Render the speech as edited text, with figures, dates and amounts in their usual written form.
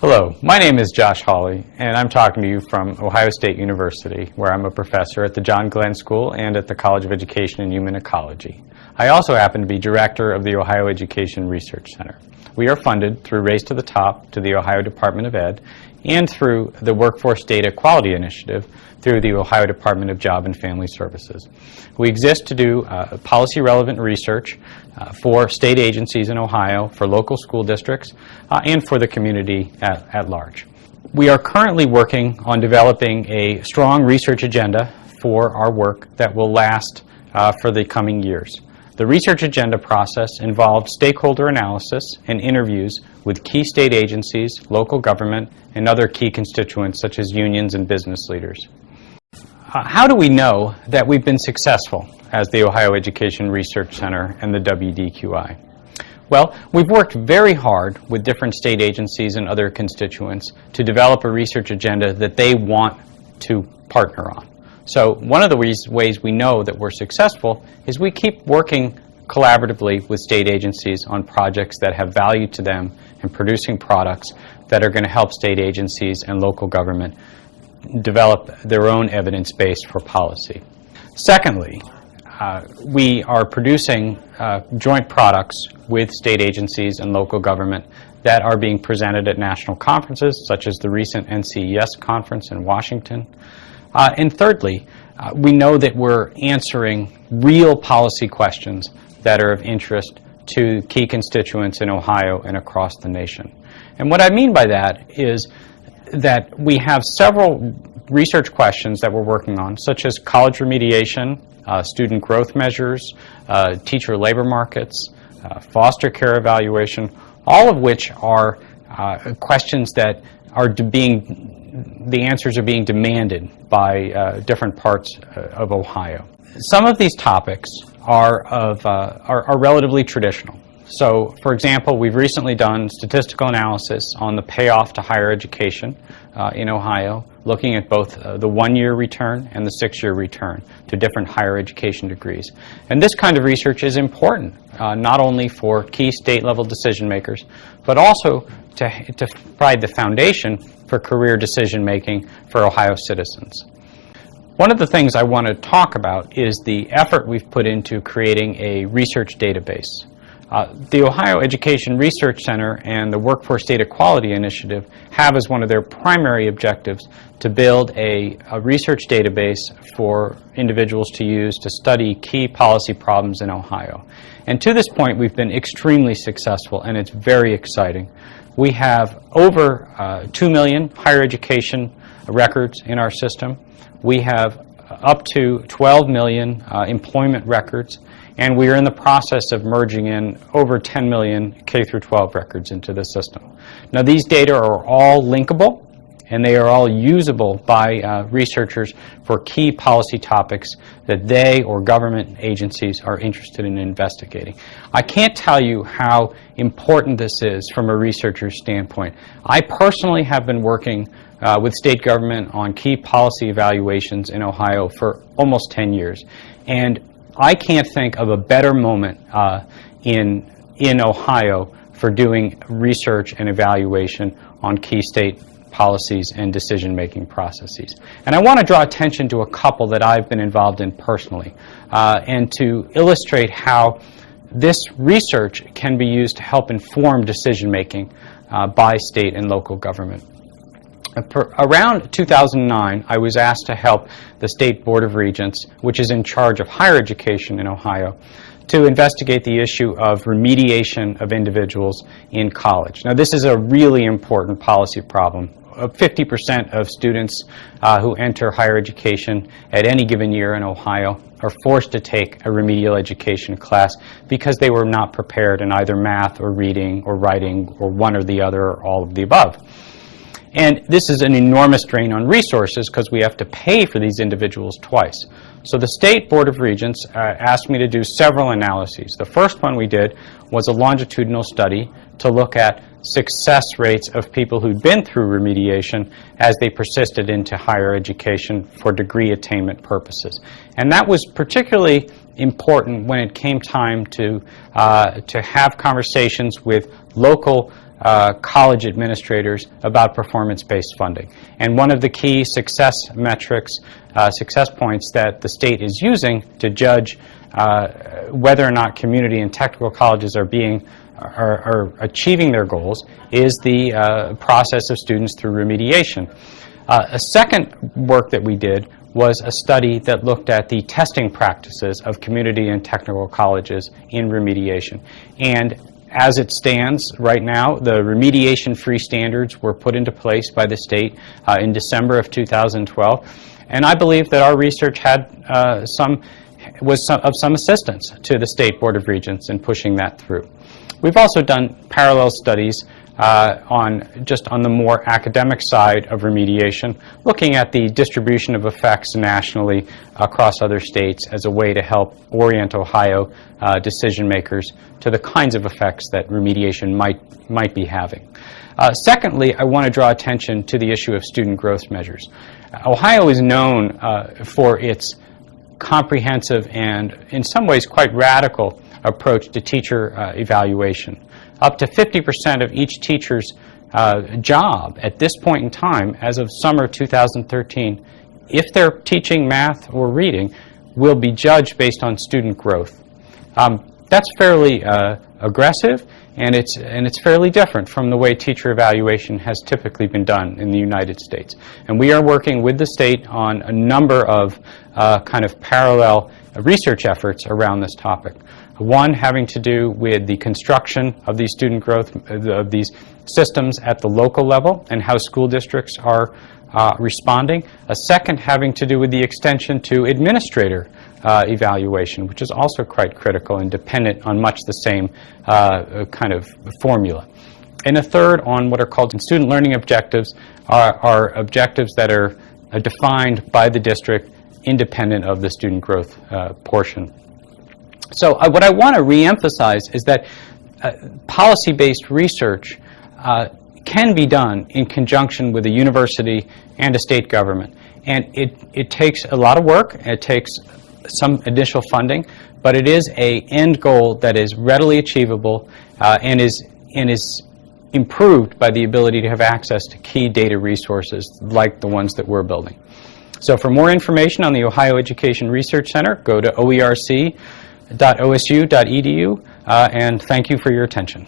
Hello, my name is Josh Hawley, and I'm talking to you from Ohio State University, where I'm a professor at the John Glenn School and at the College of Education and Human Ecology. I also happen to be director of the Ohio Education Research Center. We are funded through Race to the Top to the Ohio Department of Ed and through the Workforce Data Quality Initiative through the Ohio Department of Job and Family Services. We exist to do policy-relevant research for state agencies in Ohio, for local school districts, and for the community at large. We are currently working on developing a strong research agenda for our work that will last for the coming years. The research agenda process involved stakeholder analysis and interviews with key state agencies, local government, and other key constituents such as unions and business leaders. How do we know that we've been successful as the Ohio Education Research Center and the WDQI? Well, we've worked very hard with different state agencies and other constituents to develop a research agenda that they want to partner on. So one of the ways we know that we're successful is we keep working collaboratively with state agencies on projects that have value to them and producing products that are going to help state agencies and local government develop their own evidence base for policy. Secondly, we are producing joint products with state agencies and local government that are being presented at national conferences, such as the recent NCES conference in Washington. And thirdly, we know that we're answering real policy questions that are of interest to key constituents in Ohio and across the nation. And what I mean by that is that we have several research questions that we're working on, such as college remediation, student growth measures, teacher labor markets, foster care evaluation, all of which are questions that are the answers are being demanded by different parts of Ohio. Some of these topics are relatively traditional. So, for example, we've recently done statistical analysis on the payoff to higher education in Ohio, looking at both the one-year return and the six-year return to different higher education degrees. And this kind of research is important, not only for key state-level decision makers, but also to provide the foundation for career decision-making for Ohio citizens. One of the things I want to talk about is the effort we've put into creating a research database. The Ohio Education Research Center and the Workforce Data Quality Initiative have as one of their primary objectives to build a research database for individuals to use to study key policy problems in Ohio. And to this point, we've been extremely successful, and it's very exciting. We have over 2 million higher education records in our system. We have up to 12 million employment records, and we are in the process of merging in over 10 million K-12 records into the system. Now, these data are all linkable, and they are all usable by researchers for key policy topics that they or government agencies are interested in investigating. I can't tell you how important this is from a researcher's standpoint. I personally have been working with state government on key policy evaluations in Ohio for almost 10 years. And I can't think of a better moment in Ohio for doing research and evaluation on key state policies and decision-making processes. And I want to draw attention to a couple that I've been involved in personally and to illustrate how this research can be used to help inform decision-making by state and local government. Around 2009, I was asked to help the State Board of Regents, which is in charge of higher education in Ohio, to investigate the issue of remediation of individuals in college. Now, this is a really important policy problem. 50% of students who enter higher education at any given year in Ohio are forced to take a remedial education class because they were not prepared in either math or reading or writing or one or the other or all of the above. And this is an enormous drain on resources because we have to pay for these individuals twice. So the State Board of Regents asked me to do several analyses. The first one we did was a longitudinal study to look at success rates of people who'd been through remediation as they persisted into higher education for degree attainment purposes. And that was particularly important when it came time to have conversations with local college administrators about performance-based funding. And one of the key success metrics, success points that the state is using to judge whether or not community and technical colleges are achieving their goals is the process of students through remediation. A second work that we did was a study that looked at the testing practices of community and technical colleges in remediation. And as it stands right now, the remediation-free standards were put into place by the state in December of 2012. And I believe that our research had of some assistance to the State Board of Regents in pushing that through. We've also done parallel studies on the more academic side of remediation, looking at the distribution of effects nationally across other states as a way to help orient Ohio decision makers to the kinds of effects that remediation might be having. Secondly, I want to draw attention to the issue of student growth measures. Ohio is known for its comprehensive and, in some ways, quite radical approach to teacher evaluation. Up to 50% of each teacher's job at this point in time, as of summer 2013, if they're teaching math or reading, will be judged based on student growth. That's fairly aggressive, and it's fairly different from the way teacher evaluation has typically been done in the United States. And we are working with the state on a number of kind of parallel research efforts around this topic. One having to do with the construction of these student growth, of these systems at the local level and how school districts are responding. A second having to do with the extension to administrator evaluation, which is also quite critical and dependent on much the same kind of formula. And a third on what are called student learning objectives, are objectives that are defined by the district independent of the student growth portion. So what I want to reemphasize is that policy-based research can be done in conjunction with a university and a state government. And it takes a lot of work, it takes some initial funding, but it is an end goal that is readily achievable and is improved by the ability to have access to key data resources like the ones that we're building. So for more information on the Ohio Education Research Center, go to oerc.osu.edu, and thank you for your attention.